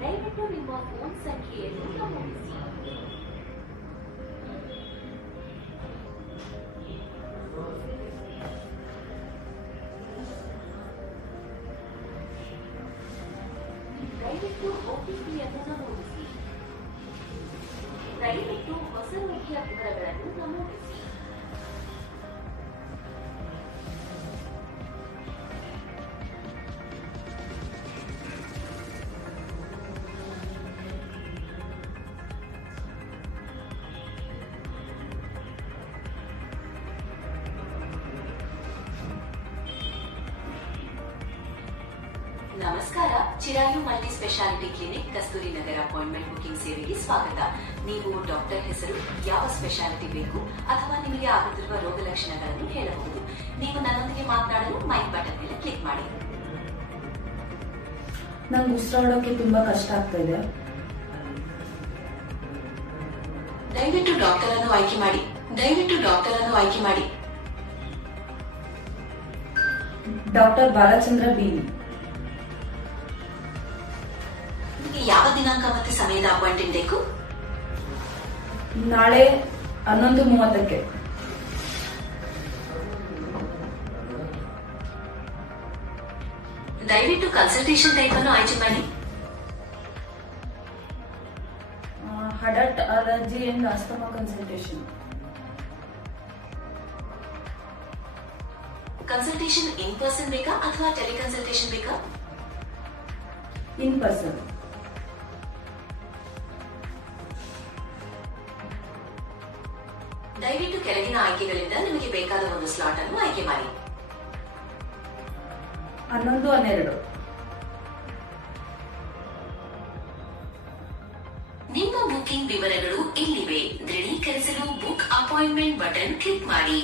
ದಯವಿಟ್ಟು ನಿಮ್ಮ ಫೋನ್ ಸಂಖ್ಯೆಯನ್ನು ನಮೂದಿಸಿ. ದಯವಿಟ್ಟು OTPಯನ್ನು ನಮೂದಿಸಿ. ದಯವಿಟ್ಟು ಹೊಸ ರೋಗಿಯ ವಿವರಗಳನ್ನು ನಮೂದಿಸಿ. ನಮಸ್ಕಾರ, ಚಿರಾಯು ಮಲ್ಟಿ ಸ್ಪೆಷಾಲಿಟಿ ಕ್ಲಿನಿಕ್ ಕಸ್ತೂರಿ ನಗರ ಅಪಾಯಿಂಟ್ಮೆಂಟ್ ಬುಕಿಂಗ್ ಸೇವೆಗೆ ಸ್ವಾಗತ. ನೀವು ಡಾಕ್ಟರ್ ಹೆಸರು, ಯಾವ ಸ್ಪೆಷಾಲಿಟಿ ಬೇಕು ಅಥವಾ ನಿಮಗೆ ಆಗುತ್ತಿರುವ ರೋಗ ಲಕ್ಷಣಗಳನ್ನು ಹೇಳಬಹುದು. ನೀವು ನನ್ನೊಂದಿಗೆ ಮಾತನಾಡಲು ಮೈಕ್ ಬಟನ್ ಮೇಲೆ ಕ್ಲಿಕ್ ಮಾಡಿ. ನಂಗೆ ಉಸಿರಾಡೋಕೆ ತುಂಬಾ ಕಷ್ಟ ಆಗ್ತಾ ಇದೆ. ದಯವಿಟ್ಟು ಡಾಕ್ಟರ್ ಅನ್ನು ಆಯ್ಕೆ ಮಾಡಿ. Doctor Balachandra B. ಯಾವ ದಿನಾಂಕ ಮತ್ತೆ ಸಮಯದ ಅಪಾಯಿಂಟ್ಮೆಂಟ್ ಬೇಕು? ನಾಳೆ 11:30ಕ್ಕೆ. ದಯವಿಟ್ಟು ಕನ್ಸಲ್ಟೇಷನ್ ಟೈಪ್ ಅನ್ನು ಆಯ್ಕೆ ಮಾಡಿ. ಹಡಟ್ allergy and asthma consultation. Consultation in person ಬೇಕಾ ಅಥವಾ ಟೆಲಿಕನ್ಸಲ್ಟೇಷನ್ ಬೇಕಾ? In person. ದಯವಿಟ್ಟು ಕೆಳಗಿನ ಆಯ್ಕೆಗಳಿಂದ ನಿಮಗೆ ಬೇಕಾದ ಒಂದು ಸ್ಲಾಟ್ ಅನ್ನು ಆಯ್ಕೆ ಮಾಡಿ. 11:12. ನಿಮ್ಮ ಬುಕಿಂಗ್ ವಿವರಗಳು ಇಲ್ಲಿವೆ. ದೃಢೀಕರಿಸಲು ಬುಕ್ ಅಪಾಯಿಂಟ್ಮೆಂಟ್ ಬಟನ್ ಕ್ಲಿಕ್ ಮಾಡಿ.